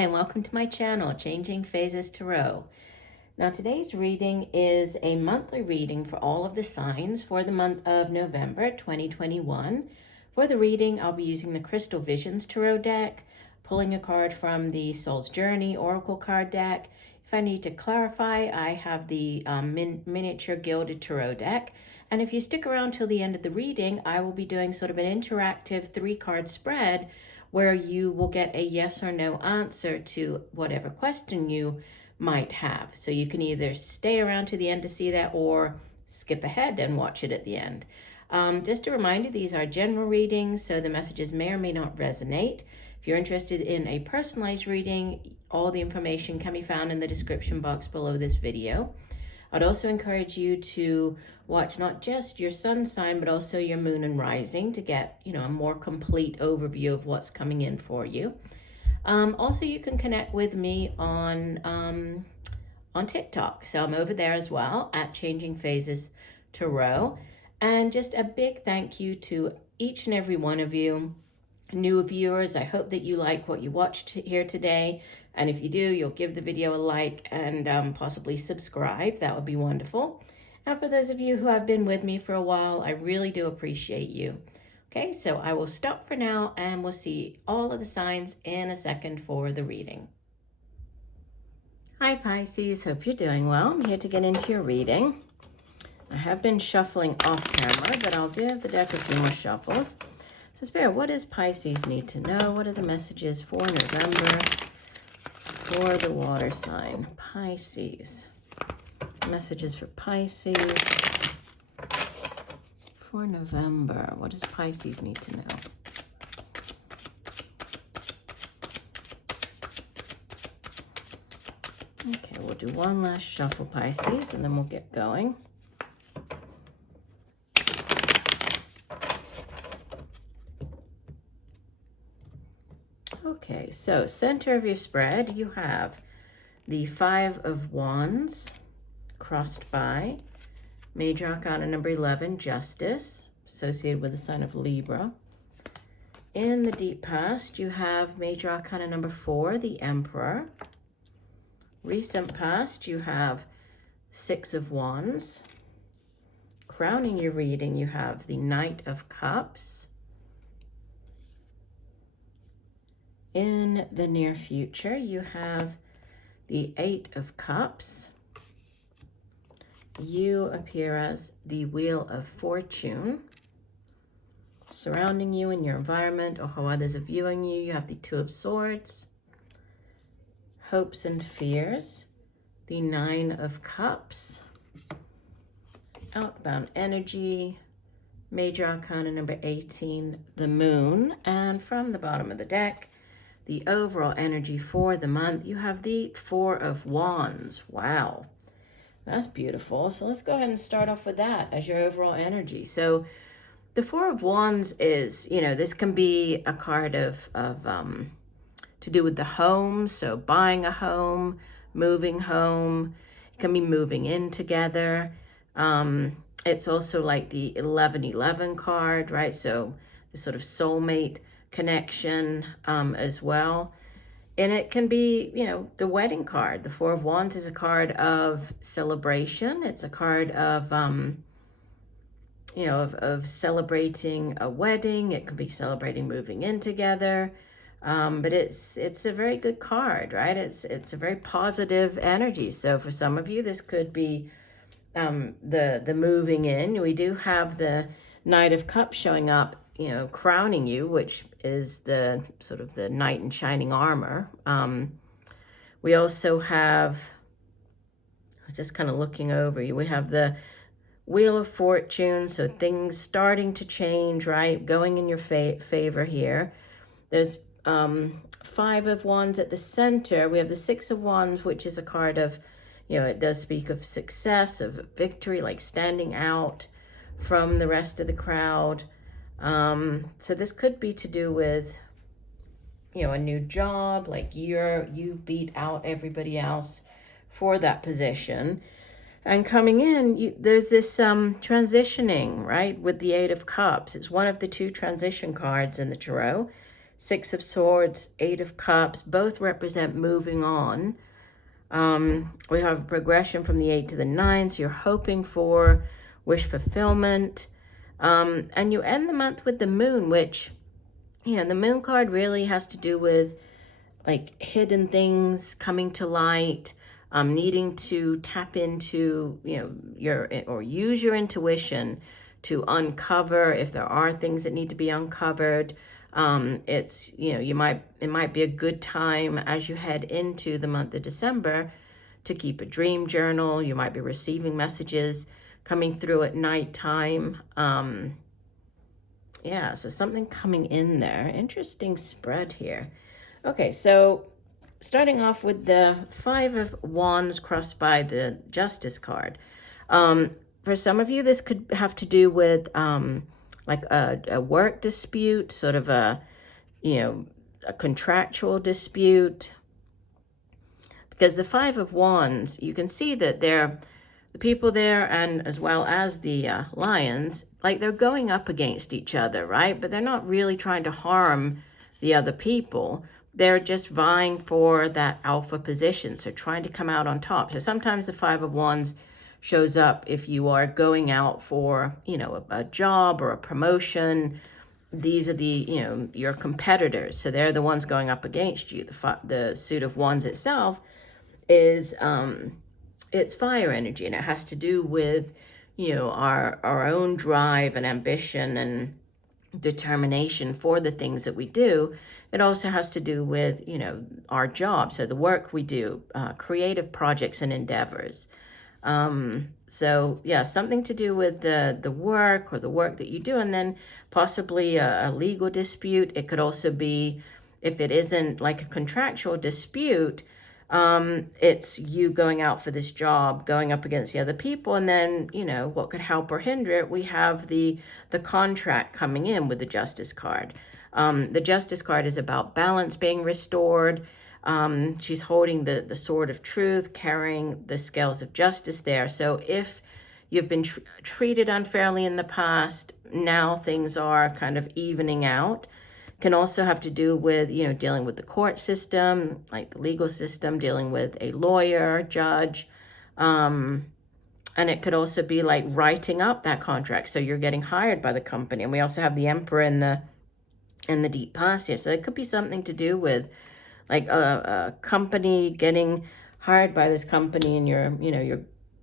Hi, and welcome to my channel, Changing Phases Tarot. Now, today's reading is a monthly reading for all of the signs for the month of November 2021. For the reading, I'll be using the Crystal Visions Tarot deck, pulling a card from the Soul's Journey Oracle card deck. If I need to clarify, I have the miniature gilded tarot deck. And if you stick around till the end of the reading, I will be doing sort of an interactive 3-card spread where you will get a yes or no answer to whatever question you might have. So you can either stay around to the end to see that or skip ahead and watch it at the end. Just a reminder, these are general readings, so the messages may or may not resonate. If you're interested in a personalized reading, all the information can be found in the description box below this video. I'd also encourage you to watch not just your sun sign, but also your moon and rising to get, a more complete overview of what's coming in for you. Also, you can connect with me on TikTok. So I'm over there as well at Changing Phases Tarot. And just a big thank you to each and every one of you. New viewers, I hope that you like what you watched here today. And if you do, you'll give the video a like and possibly subscribe. That would be wonderful. And for those of you who have been with me for a while, I really do appreciate you. Okay, so I will stop for now and we'll see all of the signs in a second for the reading. Hi Pisces, hope you're doing well. I'm here to get into your reading. I have been shuffling off camera, but I'll give the deck a few more shuffles. So Spirit, what does Pisces need to know? What are the messages for November for the water sign? Pisces. Messages for Pisces for November. What does Pisces need to know? Okay, we'll do one last shuffle, Pisces, and then we'll get going. Okay, so center of your spread, you have the 5 of Wands crossed by Major Arcana number 11, Justice, associated with the sign of Libra. In the deep past, you have Major Arcana number 4, the Emperor. Recent past, you have 6 of Wands. Crowning your reading, you have the Knight of Cups. In the near future, you have the 8 of Cups. You appear as the Wheel of Fortune. Surrounding you in your environment or how others are viewing you, you have the 2 of Swords. Hopes and fears, the 9 of Cups. Outbound energy, Major Arcana number 18, the Moon. And from the bottom of the deck, the overall energy for the month, you have the 4 of Wands. Wow, that's beautiful. So let's go ahead and start off with that as your overall energy. So the 4 of Wands is, this can be a card of to do with the home. So buying a home, moving home. It can be moving in together. It's also like the 1111 card, right? So the sort of soulmate connection as well. And it can be, the wedding card. The 4 of Wands is a card of celebration. It's a card of, of celebrating a wedding. It could be celebrating moving in together. But it's a very good card, right? It's a very positive energy. So for some of you, this could be the moving in. We do have the Knight of Cups showing up, crowning you, which is the sort of the knight in shining armor. We also have, just kind of looking over you, we have the Wheel of Fortune, so things starting to change, right? Going in your favor here. There's 5 of Wands at the center. We have the 6 of Wands, which is a card of, it does speak of success, of victory, like standing out from the rest of the crowd. So this could be to do with, a new job, like you beat out everybody else for that position. And coming in, there's this transitioning, right, with the 8 of Cups. It's one of the 2 transition cards in the tarot. Six of Swords, Eight of Cups, both represent moving on. We have a progression from the 8 to the 9, so you're hoping for wish fulfillment. And you end the month with the Moon, which, the Moon card really has to do with like hidden things coming to light, needing to tap into, or use your intuition to uncover if there are things that need to be uncovered. It might be a good time as you head into the month of December to keep a dream journal. You might be receiving messages coming through at nighttime. So something coming in there. Interesting spread here. Okay, so starting off with the Five of Wands crossed by the Justice card. For some of you, this could have to do with like a work dispute, sort of a contractual dispute. Because the Five of Wands, you can see that the people there, and as well as the lions, like they're going up against each other, right? But they're not really trying to harm the other people. They're just vying for that alpha position, so trying to come out on top. So sometimes the Five of Wands shows up if you are going out for, a job or a promotion. These are your competitors, so they're the ones going up against you. The Suit of Wands itself is it's fire energy, and it has to do with our own drive and ambition and determination for the things that we do. It also has to do with our job, so the work we do, creative projects and endeavors. Something to do with the work or the work that you do, and then possibly a legal dispute. It could also be, if it isn't like a contractual dispute, it's you going out for this job, going up against the other people, and then, what could help or hinder it? We have the contract coming in with the Justice card. The Justice card is about balance being restored. She's holding the sword of truth, carrying the scales of justice there. So if you've been treated unfairly in the past, now things are kind of evening out. Can also have to do with, dealing with the court system, like the legal system, dealing with a lawyer, judge. And it could also be like writing up that contract. So you're getting hired by the company. And we also have the Emperor in the deep past here. So it could be something to do with like a company getting hired by this company, and you're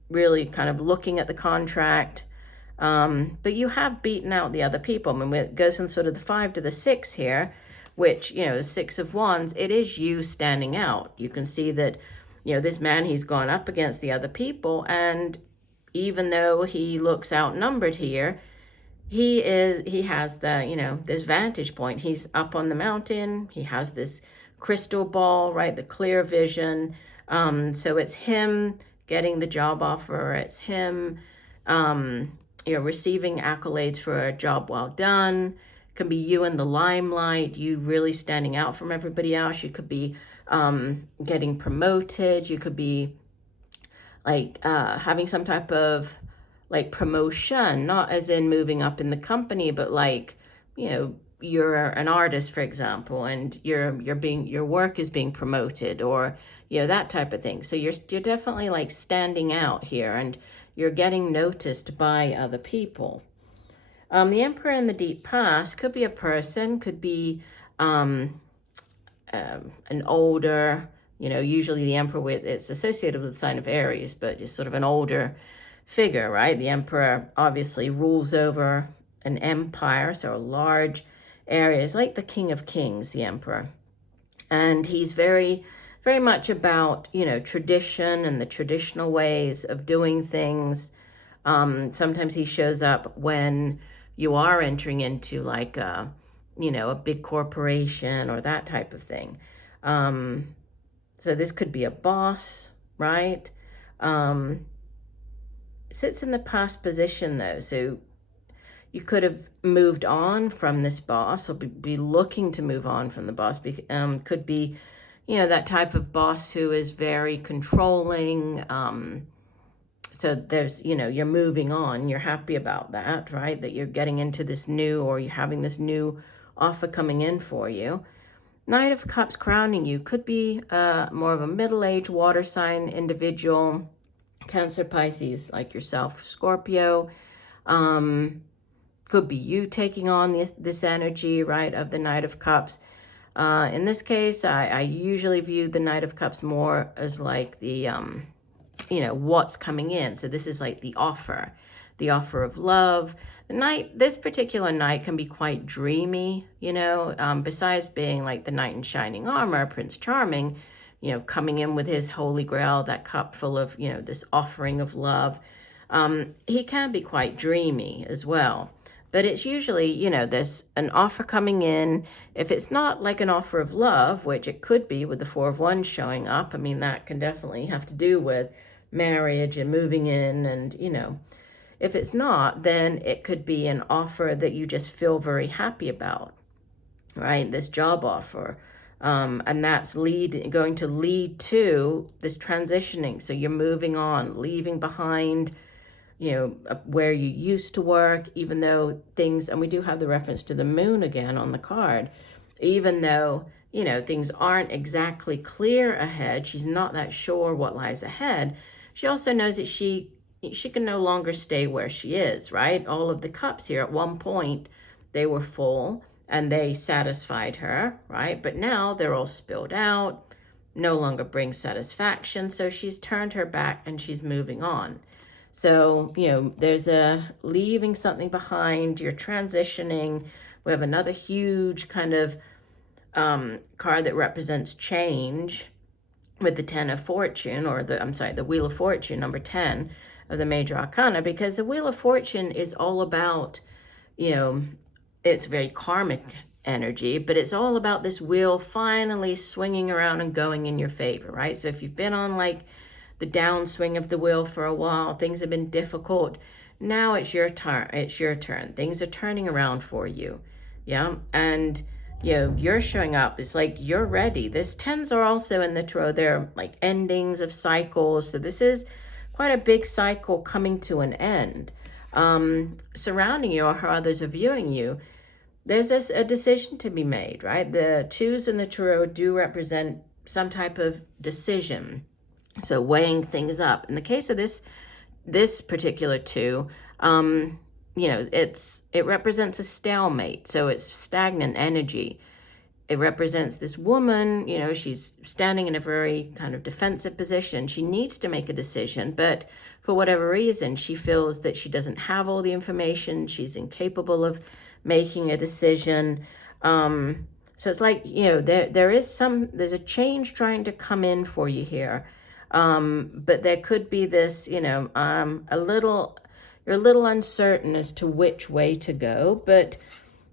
really kind of looking at the contract. But you have beaten out the other people. I mean, it goes from sort of the 5 to the 6 here, which, the Six of Wands, it is you standing out. You can see that, this man, he's gone up against the other people, and even though he looks outnumbered here, he has the, this vantage point. He's up on the mountain. He has this crystal ball, right? The clear vision. So it's him getting the job offer. It's him, receiving accolades for a job well done. It can be you in the limelight, you really standing out from everybody else. You could be getting promoted. You could be like having some type of like promotion, not as in moving up in the company, but like, you're an artist, for example, and your work is being promoted, or that type of thing. So you're definitely like standing out here, and you're getting noticed by other people. The Emperor in the deep past could be a person, could be an older, usually the Emperor, it's associated with the sign of Aries, but just sort of an older figure, right? The Emperor obviously rules over an empire, so a large area. Is like the King of Kings, the Emperor. And he's very, very much about, tradition and the traditional ways of doing things. Sometimes he shows up when you are entering into like a big corporation or that type of thing. So this could be a boss, right? Sits in the past position though, so you could have moved on from this boss, or be looking to move on from the boss. Could be, that type of boss who is very controlling. So there's, you're moving on. You're happy about that, right? That you're getting into this new, or you're having this new offer coming in for you. Knight of Cups crowning you could be more of a middle-aged water sign individual, Cancer, Pisces, like yourself, Scorpio. Could be you taking on this energy, right, of the Knight of Cups. In this case, I usually view the Knight of Cups more as like the, what's coming in. So this is like the offer of love. This particular knight can be quite dreamy, besides being like the knight in shining armor, Prince Charming, coming in with his holy grail, that cup full of, this offering of love. He can be quite dreamy as well. But it's usually, there's an offer coming in. If it's not like an offer of love, which it could be with the Four of Wands showing up, I mean, that can definitely have to do with marriage and moving in. And, if it's not, then it could be an offer that you just feel very happy about, right? This job offer. And that's going to lead to this transitioning. So you're moving on, leaving behind, where you used to work, even though things, and we do have the reference to the moon again on the card, even though, things aren't exactly clear ahead, she's not that sure what lies ahead. She also knows that she can no longer stay where she is, right? All of the cups here, at one point, they were full and they satisfied her, right? But now they're all spilled out, no longer bring satisfaction. So she's turned her back and she's moving on. So, there's a leaving something behind, you're transitioning. We have another huge kind of card that represents change with the 10 of Fortune, or the Wheel of Fortune, number 10 of the Major Arcana, because the Wheel of Fortune is all about, it's very karmic energy, but it's all about this wheel finally swinging around and going in your favor, right? So if you've been on like the downswing of the wheel for a while, things have been difficult, now it's your turn. Things are turning around for you. Yeah. And you're showing up. It's like you're ready. This 10s are also in the tarot. They're like endings of cycles. So this is quite a big cycle coming to an end. Surrounding you, or how others are viewing you, there's a decision to be made, right? The 2s in the tarot do represent some type of decision. So weighing things up. In the case of this particular 2, it represents a stalemate. So it's stagnant energy. It represents this woman, she's standing in a very kind of defensive position. She needs to make a decision, but for whatever reason, she feels that she doesn't have all the information. She's incapable of making a decision. So it's like, there's a change trying to come in for you here. But there could be this, you're a little uncertain as to which way to go, but,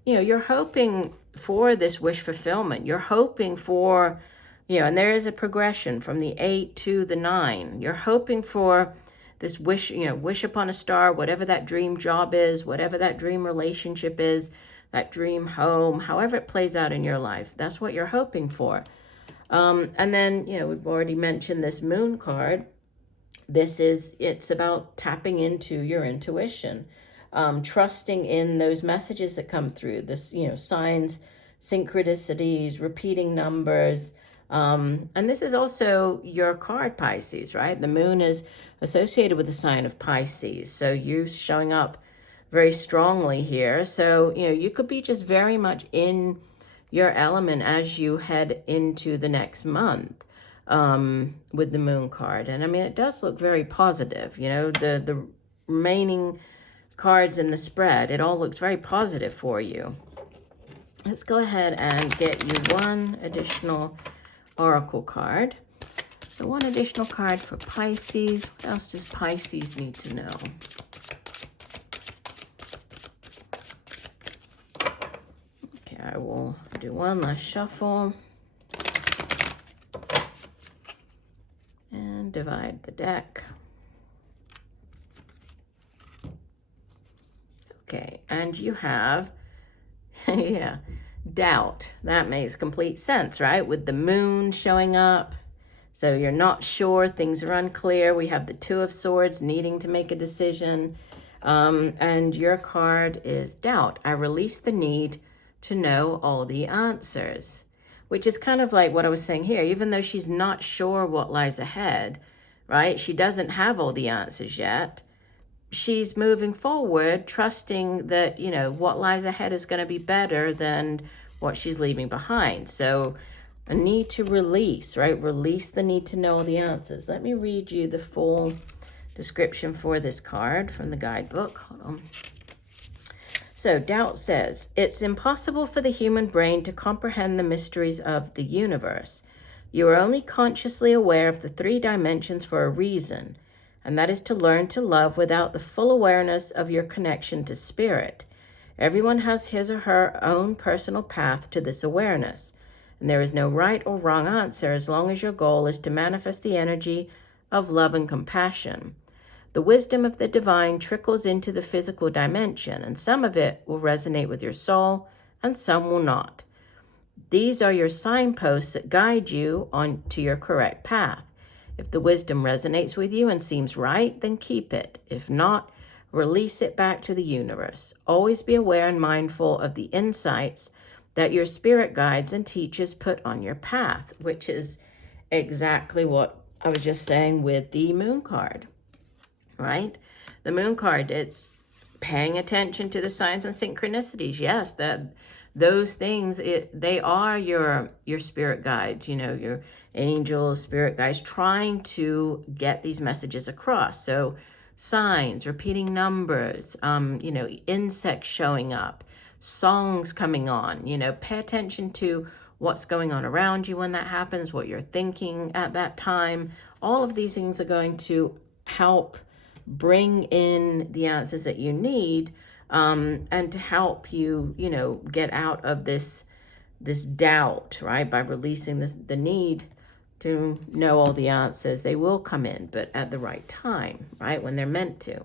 you're hoping for this wish fulfillment. You're hoping for, and there is a progression from the 8 to the 9. You're hoping for this wish, wish upon a star, whatever that dream job is, whatever that dream relationship is, that dream home, however it plays out in your life. That's what you're hoping for. And then, we've already mentioned this moon card. It's about tapping into your intuition, trusting in those messages that come through, this, signs, synchronicities, repeating numbers. And this is also your card, Pisces, right? The moon is associated with the sign of Pisces. So you showing up very strongly here. So, you could be just very much in your element as you head into the next month with the moon card. And I mean, it does look very positive. The remaining cards in the spread, it all looks very positive for you. Let's go ahead and get you one additional oracle card. So one additional card for Pisces. What else does Pisces need to know? Okay, I will do one last shuffle and divide the deck. Okay, and you have, yeah, doubt. That makes complete sense, right? With the moon showing up. So you're not sure, things are unclear. We have the 2 of Swords needing to make a decision. And your card is doubt. I release the need to know all the answers, which is kind of like what I was saying here. Even though she's not sure what lies ahead, right? She doesn't have all the answers yet. She's moving forward, trusting that, you know, what lies ahead is going to be better than what she's leaving behind. So a need to release, right? Release the need to know all the answers. Let me read you the full description for this card from the guidebook. Hold on. So doubt says, it's impossible for the human brain to comprehend the mysteries of the universe. You are only consciously aware of the three dimensions for a reason, and that is to learn to love without the full awareness of your connection to spirit. Everyone has his or her own personal path to this awareness, and there is no right or wrong answer as long as your goal is to manifest the energy of love and compassion. The wisdom of the divine trickles into the physical dimension, and some of it will resonate with your soul, and some will not. These are your signposts that guide you on to your correct path. If the wisdom resonates with you and seems right, then keep it. If not, release it back to the universe. Always be aware and mindful of the insights that your spirit guides and teachers put on your path, which is exactly what I was just saying with the moon card, right? The moon card, it's paying attention to the signs and synchronicities. Yes, that those things, they are your spirit guides, you know, your angels, spirit guides, trying to get these messages across. So signs, repeating numbers, you know, insects showing up, songs coming on, you know, pay attention to what's going on around you when that happens, what you're thinking at that time. All of these things are going to help bring in the answers that you need, and to help you, you know, get out of this doubt, right? By releasing the need to know all the answers. They will come in, but at the right time, right? When they're meant to.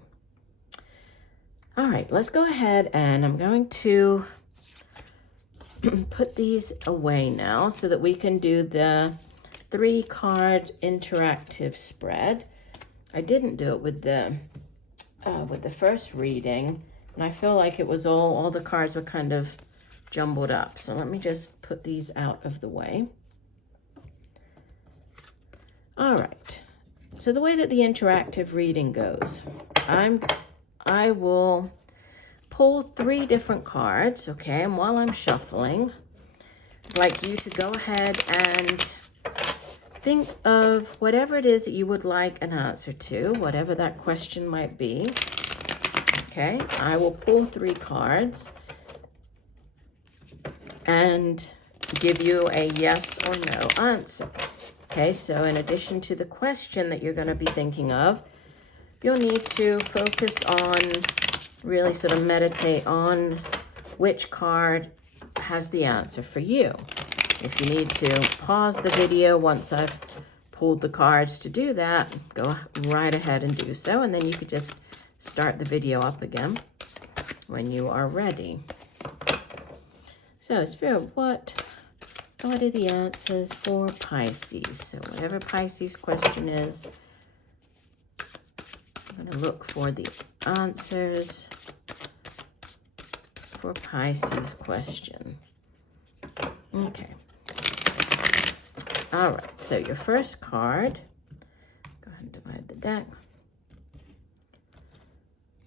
All right, let's go ahead, and I'm going to put these away now so that we can do the 3-card interactive spread. I didn't do it with the first reading, and I feel like it was all the cards were kind of jumbled up. So let me just put these out of the way. All right. So the way that the interactive reading goes, I will pull 3 different cards, okay? And while I'm shuffling, I'd like you to go ahead and think of whatever it is that you would like an answer to, whatever that question might be. Okay, I will pull 3 cards and give you a yes or no answer. Okay, so in addition to the question that you're going to be thinking of, you'll need to focus on, really sort of meditate on which card has the answer for you. If you need to pause the video once I've pulled the cards to do that, go right ahead and do so, and then you could just start the video up again when you are ready. So, Spirit, what are the answers for Pisces? So whatever Pisces question is, I'm going to look for the answers for Pisces question. Okay. All right, so your first card, go ahead and divide the deck.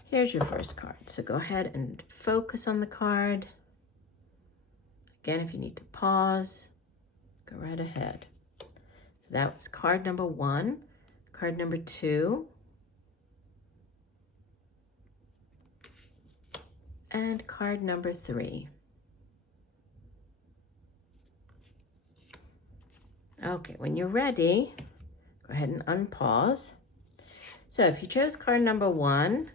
Here's your first card. So go ahead and focus on the card. Again, if you need to pause, go right ahead. So that was card number 1, card number 2, and card number 3. Okay, when you're ready, go ahead and unpause. So if you chose card number 1,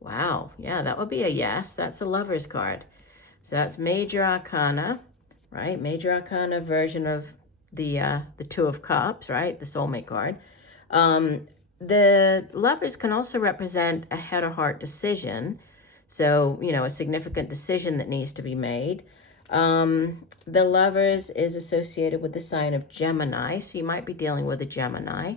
wow, yeah, that would be a yes. That's a Lover's card. So that's Major Arcana, right? Major Arcana version of the 2 of Cups, right? The Soulmate card. The Lovers can also represent a head or heart decision. So, you know, a significant decision that needs to be made. The Lovers is associated with the sign of Gemini, so you might be dealing with a Gemini.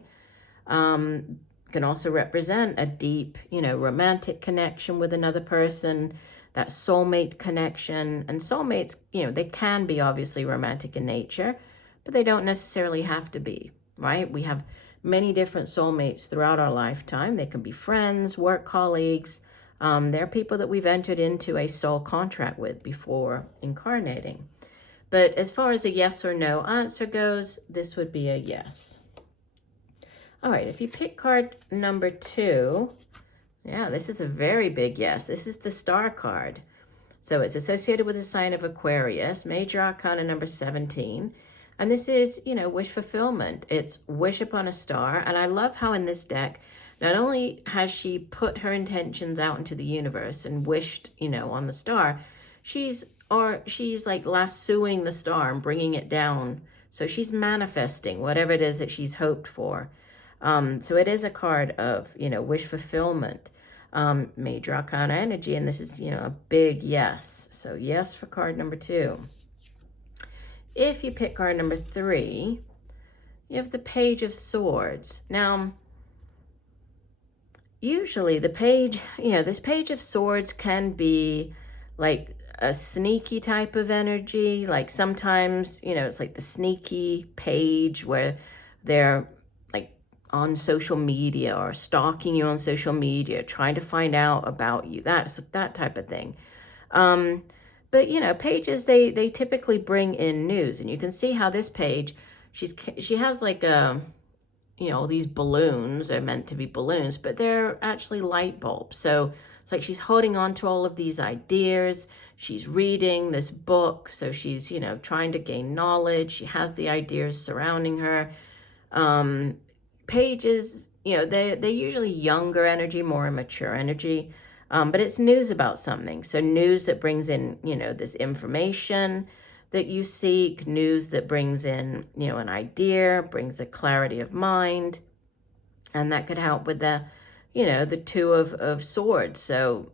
Can also represent a deep, you know, romantic connection with another person that soulmate connection. And soulmates, they can be obviously romantic in nature, but they don't necessarily have to be, right? We have many different soulmates throughout our lifetime. They can be friends, work colleagues. They're people that we've entered into a soul contract with before incarnating. But as far as a yes or no answer goes, this would be a yes. All right, if you pick card number 2, yeah, this is a very big yes. This is the Star card. So it's associated with the sign of Aquarius, Major Arcana number 17. And this is, wish fulfillment. It's wish upon a star. And I love how in this deck, not only has she put her intentions out into the universe and wished, on the star, she's like lassoing the star and bringing it down. So she's manifesting whatever it is that she's hoped for. So it is a card of, wish fulfillment, Major Arcana energy. And this is, a big yes. So yes for card number 2. If you pick card number 3, you have the Page of Swords. Now, usually the page, this Page of Swords can be like a sneaky type of energy. Like sometimes, it's like the sneaky page where they're like on social media or stalking you on social media, trying to find out about you. That's that type of thing. But pages, they typically bring in news, and you can see how this page, she has like these balloons. They're meant to be balloons, but they're actually light bulbs. So it's like she's holding on to all of these ideas. She's reading this book, so she's trying to gain knowledge. She has the ideas surrounding her. Pages, they're usually younger energy, more immature energy. But it's news about something. So news that brings in, this information that you seek, news that brings in, an idea, brings a clarity of mind. And that could help with the, the 2 of Swords. So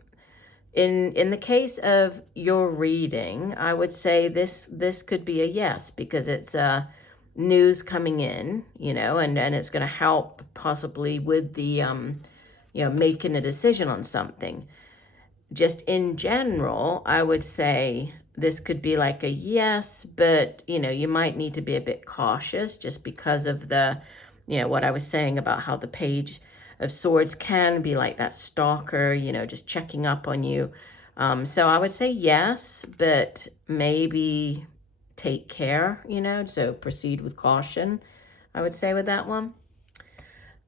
in the case of your reading, I would say this could be a yes, because it's news coming in, and it's going to help possibly with the, making a decision on something. Just in general, I would say this could be like a yes, but, you might need to be a bit cautious just because of the, what I was saying about how the Page of Swords can be like that stalker, just checking up on you. So I would say yes, but maybe take care, so proceed with caution, I would say with that one.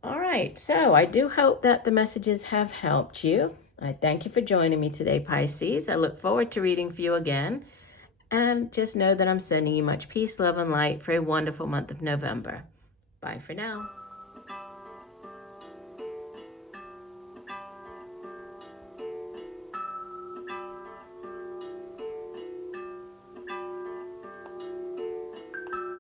All right, so I do hope that the messages have helped you. I thank you for joining me today, Pisces. I look forward to reading for you again. And just know that I'm sending you much peace, love, and light for a wonderful month of November. Bye for now.